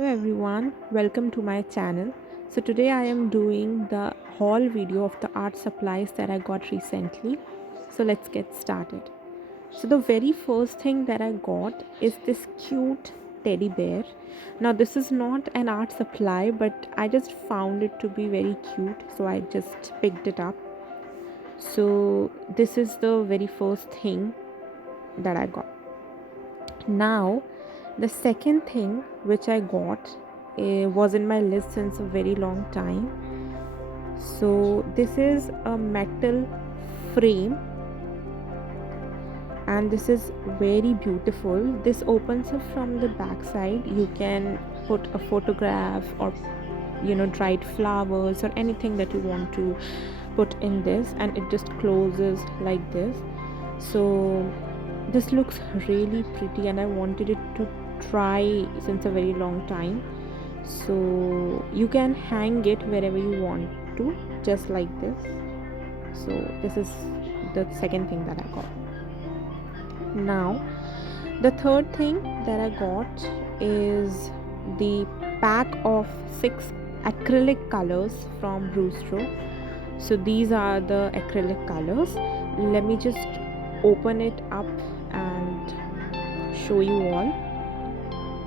Hello everyone, welcome to my channel. So today I am doing the haul video of the art supplies that I got recently. So let's get started. So the very first thing that I got is this cute teddy bear. Now this is not an art supply, but I just found it to be very cute, so I just picked it up. So this is the very first thing that I got. Now the second thing which I got was in my list since a very long time. So this is a metal frame and this is very beautiful. This opens up from the back side. You can put a photograph or dried flowers or anything that you want to put in this, and it just closes like this. So this looks really pretty and I wanted it to try since a very long time. So you can hang it wherever you want to, just like this. So this is the second thing that I got. Now the third thing that I got is the pack of 6 acrylic colors from Brustro. So these are the acrylic colors. Let me just open it up and show you all.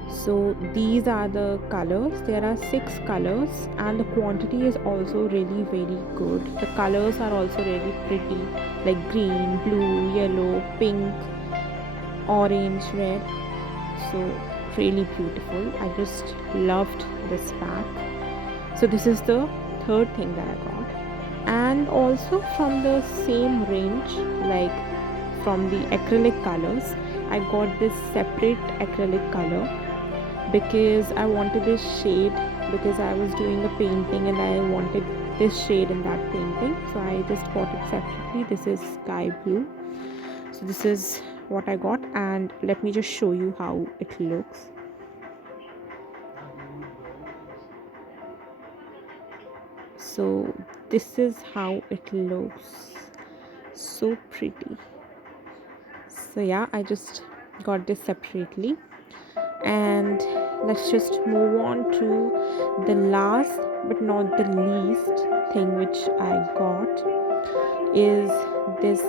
So these are the colors. There are 6 colors and the quantity is also really very good. The colors are also really pretty, like green, blue, yellow, pink, orange, red. So really beautiful. I just loved this pack. So this is the third thing that I got. And also from the same range, like from the acrylic colors, I got this separate acrylic color because I wanted this shade, because I was doing a painting and I wanted this shade in that painting, so I just bought it separately. This is sky blue. So this is what I got, and let me just show you how it looks. So this is how it looks. So pretty. So yeah, I just got this separately. And let's just move on to the last but not the least thing which I got is this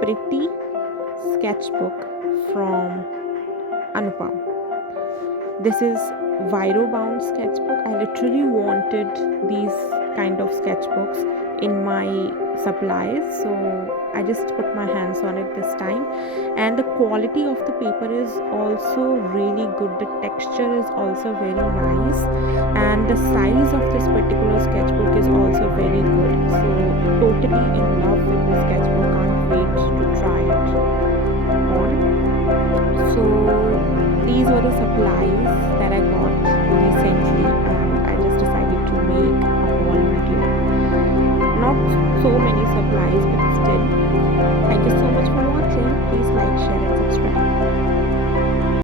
pretty sketchbook from Anupam. This is Viro bound sketchbook. I literally wanted these kind of sketchbooks in my supplies, so I just put my hands on it this time. And the quality of the paper is also really good. The texture is also very nice, and the size of this particular sketchbook is also very good. So totally in love with this sketchbook. Can't wait to try it on. So these were the supplies that I got recently, and I just decided to make a haul video. Not so many supplies, but still. Thank you so much for watching. Please like, share and subscribe.